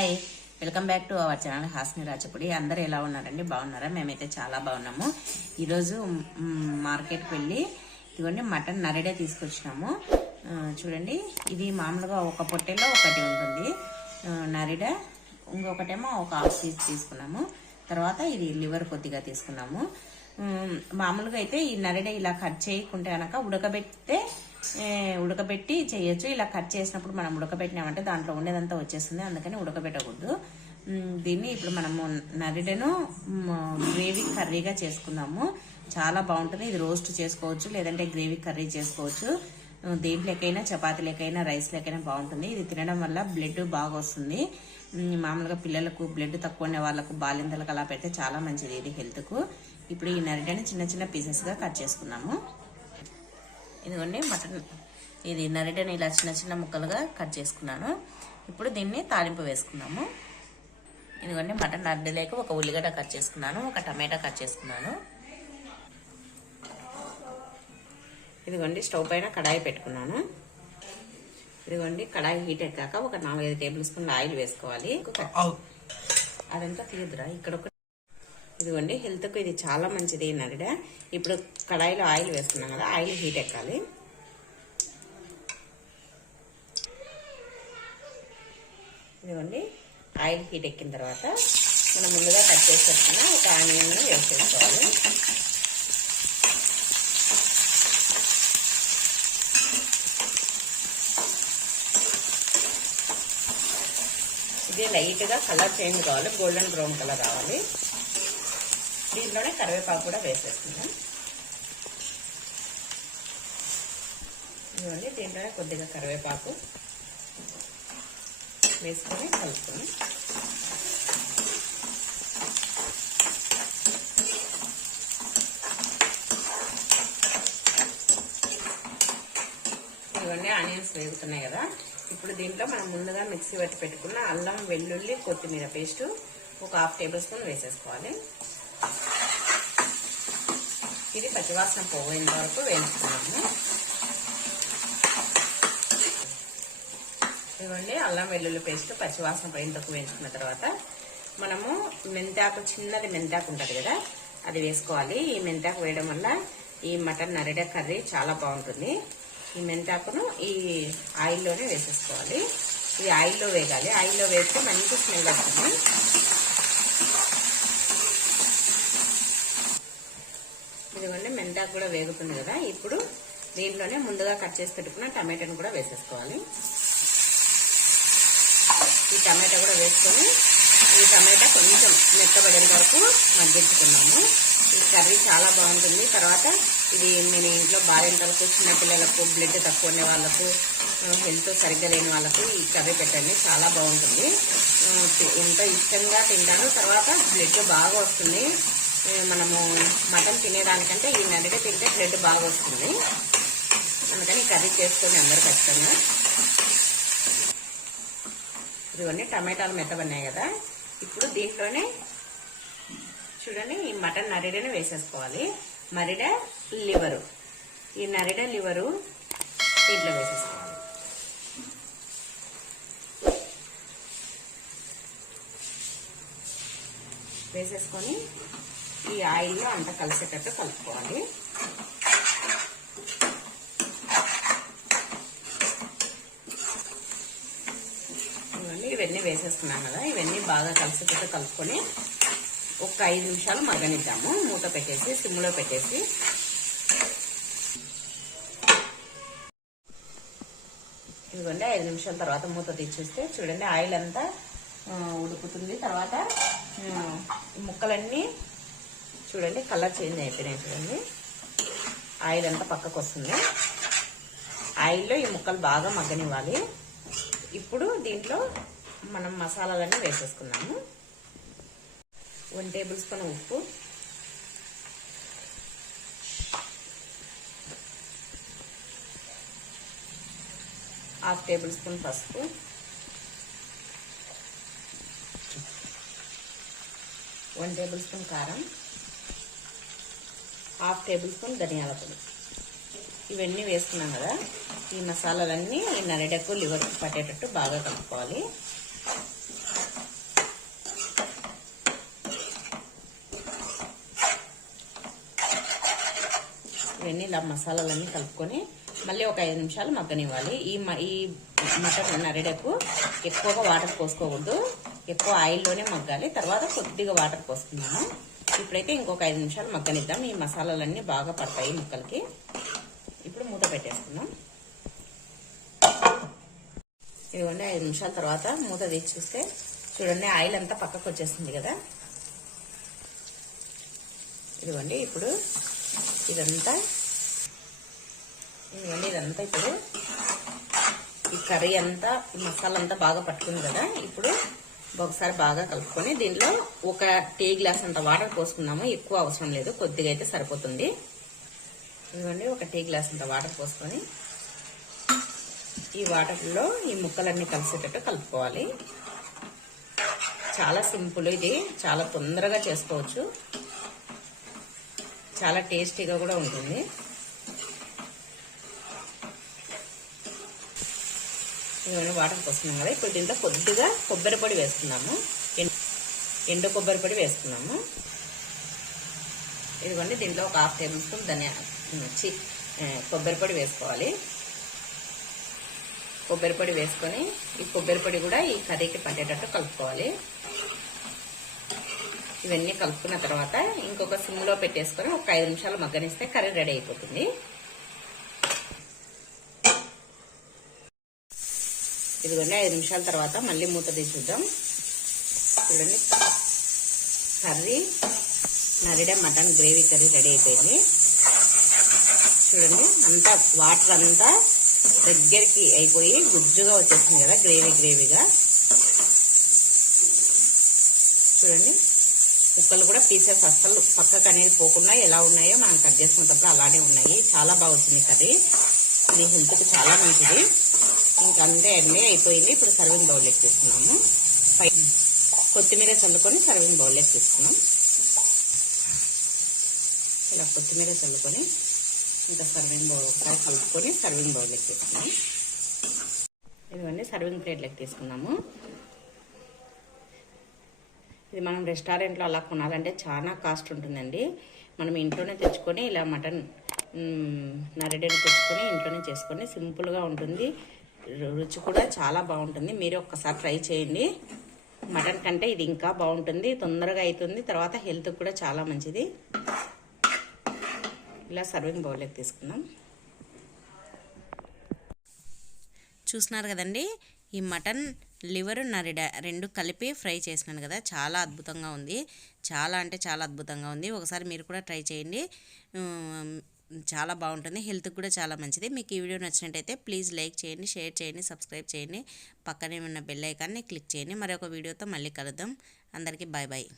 Hi, welcome back to our channel Hasni Rachapudi. అందరూ ఎలా ఉన్నారండి? బాగున్నారా? మేమైతే చాలా బాగున్నాము. ఈరోజు మార్కెట్కి వెళ్ళి ఇదిగోండి మటన్ నరిడే తీసుకొచ్చినాము. చూడండి, ఇది మామూలుగా ఒక పొట్టెలో ఒకటి ఉంటుంది నరిడ, ఇంకొకటేమో ఒక హాఫ్ పీస్ తీసుకున్నాము. తర్వాత ఇది లివర్ కొద్దిగా తీసుకున్నాము. మామూలుగా అయితే ఈ నరిడ ఇలా కట్ చేయకుంటే కనుక ఉడకబెట్టి చేయొచ్చు. ఇలా కట్ చేసినప్పుడు మనం ఉడకబెట్టినామంటే దాంట్లో ఉండేదంతా వచ్చేస్తుంది, అందుకని ఉడకబెట్టకూడదు. దీన్ని ఇప్పుడు మనము నరిడను గ్రేవీ కర్రీగా చేసుకుందాము. చాలా బాగుంటుంది. ఇది రోస్ట్ చేసుకోవచ్చు, లేదంటే గ్రేవీ కర్రీ చేసుకోవచ్చు. దేంట్లోకైనా, చపాతీలకైనా, రైస్ లకైనా బాగుంటుంది. ఇది తినడం వల్ల బ్లడ్ బాగా వస్తుంది. మామూలుగా పిల్లలకు బ్లడ్ తక్కువ ఉన్న వాళ్ళకు, బాలింతలకు అలా పెడితే చాలా మంచిది ఇది హెల్త్కు. ఇప్పుడు ఈ నరిడని చిన్న చిన్న పీసెస్గా కట్ చేసుకున్నాము. ఇదిగోండి మటన్, ఇది నరిడని ఇలా చిన్న చిన్న ముక్కలుగా కట్ చేసుకున్నాను. ఇప్పుడు దీన్ని తాలింపు వేసుకున్నాము. ఇదిగోండి మటన్ నరిడలేక ఒక ఉల్లిగడ్డ కట్ చేసుకున్నాను, ఒక టమాటా కట్ చేసుకున్నాను. ఇదిగోండి స్టవ్ పైన కడాయి పెట్టుకున్నాను. ఇదిగోండి కడాయి హీట్ ఎక్కాక ఒక 4-5 టేబుల్ స్పూన్ల ఆయిల్ వేసుకోవాలి. అదంతా తీయదురా ఇక్కడ ఒక. ఇదిగోండి హెల్త్కు ఇది చాలా మంచిది నరిడ. ఇప్పుడు కడాయిలో ఆయిల్ వేసుకున్నాం కదా, ఆయిల్ హీట్ ఎక్కాలి. ఇదిగోండి ఆయిల్ హీట్ ఎక్కిన తర్వాత మనం ముందుగా కట్ చేసి పెట్టుకున్న ఒక ఆనియన్ వేసేసుకోవాలి. ఇది లైట్గా కలర్ చేంజ్ కావాలి, గోల్డెన్ బ్రౌన్ కలర్ రావాలి. దీంట్లోనే కరివేపాకు కూడా వేసేస్తున్నాం. ఇదిగోండి దీంట్లోనే కొద్దిగా కరివేపాకు వేసుకొని కలుపుకొని, ఇదిగోండి ఆనియన్స్ వేగుతున్నాయి కదా. ఇప్పుడు దీంట్లో మనం ముందుగా మిక్సీ పట్టి పెట్టుకున్న అల్లం, వెల్లుల్లి, కొత్తిమీర పేస్ట్ ఒక 1/2 టేబుల్ స్పూన్ వేసేసుకోవాలి. ఇది పచ్చివాసన పోయేంత వరకు వేయించుకున్నాము. ఇదిగోండి అల్లం వెల్లుల్లి పేస్ట్ పచ్చివాసన పోయేంత వరకు వేయించుకున్న తర్వాత మనము మెంతాకు, చిన్నది మెంతాకు ఉంటుంది కదా, అది వేసుకోవాలి. ఈ మెంతాకు వేయడం వల్ల ఈ మటన్ నరిడ కర్రీ చాలా బాగుంటుంది. ఈ మెంతాకును ఈ ఆయిల్లోనే వేసేసుకోవాలి. ఇది ఆయిల్లో వేగాలి. ఆయిల్లో వేస్తే మంచి స్మెల్ వస్తుంది. ఇదిగోండి మెంతాకు కూడా వేగుతుంది కదా. ఇప్పుడు దీంట్లోనే ముందుగా కట్ చేసి పెట్టుకున్న టమాటాను కూడా వేసేసుకోవాలి. ఈ టమాటా కూడా వేసుకొని ఈ టమాటా కొంచెం మెత్తబడేంత వరకు మగ్గించుకున్నాము. ఈ కర్రీ చాలా బాగుంటుంది. తర్వాత ఇది నేను ఇంట్లో బాలింతలకు, చిన్నపిల్లలకు, బ్లడ్ తక్కువ ఉండే వాళ్ళకు, హెల్త్ సరిగ్గా లేని వాళ్ళకు ఈ కర్రీ పెట్టండి, చాలా బాగుంటుంది. ఎంతో ఇష్టంగా తింటాను. తర్వాత బ్లడ్ బాగా వస్తుంది. మనము మటన్ తినేదానికంటే ఈ నరిడ తింటే బ్లడ్ బాగా వస్తుంది. అందుకని కర్రీ చేసుకొని అందరు ఖచ్చితంగా. ఇదిగోండి టమాటాలు మెత్తబడినాయి కదా. ఇప్పుడు దీంట్లోనే చూడండి ఈ మటన్ నరిడని వేసేసుకోవాలి. నరిడ లివరు, ఈ నరిడ లివరు దీంట్లో వేసేసుకోవాలి. వేసేసుకొని ఈ ఆయిల్లో అంతా కలిసేటట్టు కలుపుకోవాలి. ఇవన్నీ వేసేసుకున్నాం కదా, ఇవన్నీ బాగా కలిసేటట్టు కలుపుకొని ఒక 5 నిమిషాలు మగ్గనిద్దాము. మూత పెట్టేసి సిమ్లో పెట్టేసి. ఇదిగోండి 5 నిమిషాల తర్వాత మూత తీసేస్తే చూడండి ఆయిల్ అంతా ఉడుకుతుంది. తర్వాత ముక్కలన్నీ చూడండి కలర్ చేంజ్ అయిపోయినాయి. చూడండి ఆయిల్ అంతా పక్కకు వస్తుంది. ఆయిల్లో ఈ ముక్కలు బాగా మగ్గనివ్వాలి. ఇప్పుడు దీంట్లో మనం మసాలాలన్నీ వేసేసుకున్నాము. 1 టేబుల్ స్పూన్ ఉప్పు, 1/2 టేబుల్ స్పూన్ పసుపు, 1 టేబుల్ స్పూన్ కారం, 1/2 టేబుల్ స్పూన్ ధనియాల పొడి. ఇవన్నీ వేసుకున్నాం కదా. ఈ మసాలాలన్నీ ఈ నరిడకు, లివర్కు పట్టేటట్టు బాగా కలుపుకోవాలి. ఇవన్నీ ఇలా మసాలాలన్నీ కలుపుకొని మళ్ళీ ఒక 5 నిమిషాలు మగ్గనివ్వాలి. ఈ మటన్ నరిడకు ఎక్కువగా వాటర్ పోసుకోకూడదు, ఎక్కువ ఆయిల్లోనే మగ్గాలి. తర్వాత కొద్దిగా వాటర్ పోసుకున్నాను. ఇప్పుడైతే ఇంకొక 5 నిమిషాలు మగ్గనిద్దాం. ఈ మసాలాలన్నీ బాగా పడతాయి ముక్కలకి. ఇప్పుడు మూత పెట్టేసుకుందాం. ఇదిగోండి 5 నిమిషాల తర్వాత మూత తీసి చూస్తే చూడండి ఆయిల్ అంతా పక్కకు వచ్చేసింది కదా. ఇదిగోండి ఇప్పుడు ఇదంతా ఇప్పుడు ఈ కర్రీ అంతా ఈ మసాలా అంతా బాగా పట్టుకుంది కదా. ఇప్పుడు ఒకసారి బాగా కలుపుకొని దీంట్లో ఒక టీ గ్లాస్ అంత వాటర్ పోసుకున్నాము. ఎక్కువ అవసరం లేదు, కొద్దిగా అయితే సరిపోతుంది. ఇదిగోండి ఒక టీ గ్లాస్ అంత వాటర్ పోసుకొని ఈ వాటర్లో ఈ ముక్కలన్నీ కలిసేటట్టు కలుపుకోవాలి. చాలా సింపుల్, ఇది చాలా తొందరగా చేసుకోవచ్చు, చాలా టేస్టీగా కూడా ఉంటుంది. ఇవన్నీ వాటర్ పోస్తున్నాం కదా. ఇప్పుడు దీంట్లో కొద్దిగా కొబ్బరి పొడి వేసుకున్నాము, ఎండు కొబ్బరి పొడి వేసుకున్నాము. ఇదిగోండి దీంట్లో ఒక 1/2 టేబుల్ స్పూన్ కొబ్బరి పొడి వేసుకోవాలి. కొబ్బరి పొడి వేసుకొని ఈ కొబ్బరి పొడి కూడా ఈ కర్రీకి పట్టేటట్టు కలుపుకోవాలి. ఇవన్నీ కలుపుకున్న తర్వాత ఇంకొక సిమ్లో పెట్టేసుకొని ఒక 5 నిమిషాలు మగ్గనిస్తే కర్రీ రెడీ అయిపోతుంది. ఇదిగోండి 5 నిమిషాల తర్వాత మళ్ళీ మూత తీసి చూద్దాం. చూడండి కర్రీ నరిడే మటన్ గ్రేవీ కర్రీ రెడీ అయిపోయింది. చూడండి అంతా వాటర్ అంతా దగ్గరికి అయిపోయి గుజ్జుగా వచ్చేసింది కదా, గ్రేవీగా. చూడండి ముక్కలు కూడా పీసెస్ అస్సలు పక్కకు అనేది పోకుండా ఎలా ఉన్నాయో మనం కట్ చేసుకునేటప్పుడు అలానే ఉన్నాయి. చాలా బాగా వచ్చింది కర్రీ. ఇది హెల్త్కి చాలా మంచిది. ఇంకా అంతే అండి, అయిపోయింది. ఇప్పుడు సర్వింగ్ బౌల్లోకి తీసుకున్నాము. కొత్తిమీర చల్లుకొని సర్వింగ్ బౌల్లోకి తీసుకున్నాం. ఇలా కొత్తిమీర చల్లుకొని ఇంకా సర్వింగ్ బౌల్ ఒకసారి కలుపుకొని సర్వింగ్ బౌల్లోకి తీసుకున్నాం. ఇదిగోండి సర్వింగ్ ప్లేట్లోకి తీసుకున్నాము. ఇది మనం రెస్టారెంట్లో అలా కొనాలంటే చాలా కాస్ట్ ఉంటుందండి. మనం ఇంట్లోనే తెచ్చుకొని ఇలా మటన్ నరిడేని తెచ్చుకొని ఇంట్లోనే చేసుకొని సింపుల్గా ఉంటుంది. రుచి కూడా చాలా బాగుంటుంది. మీరు ఒక్కసారి ట్రై చేయండి. మటన్ కంటే ఇది ఇంకా బాగుంటుంది, తొందరగా అవుతుంది, తర్వాత హెల్త్కి కూడా చాలా మంచిది. ఇలా సర్వింగ్ బౌల్లోకి తీసుకుందాం. చూస్తున్నారు కదండి, ఈ మటన్ లివర్ నరిడ రెండు కలిపి ఫ్రై చేసినాను కదా, చాలా అద్భుతంగా ఉంది. చాలా అంటే చాలా అద్భుతంగా ఉంది. ఒకసారి మీరు కూడా ట్రై చేయండి, చాలా బాగుంటుంది, హెల్త్కి కూడా చాలా మంచిది. మీకు ఈ వీడియో నచ్చినట్టయితే ప్లీజ్ లైక్ చేయండి, షేర్ చేయండి, సబ్స్క్రైబ్ చేయండి, పక్కనే ఉన్న బెల్ ఐకాన్ని క్లిక్ చేయండి. మరొక వీడియోతో మళ్ళీ కలుద్దాం. అందరికీ బాయ్ బాయ్.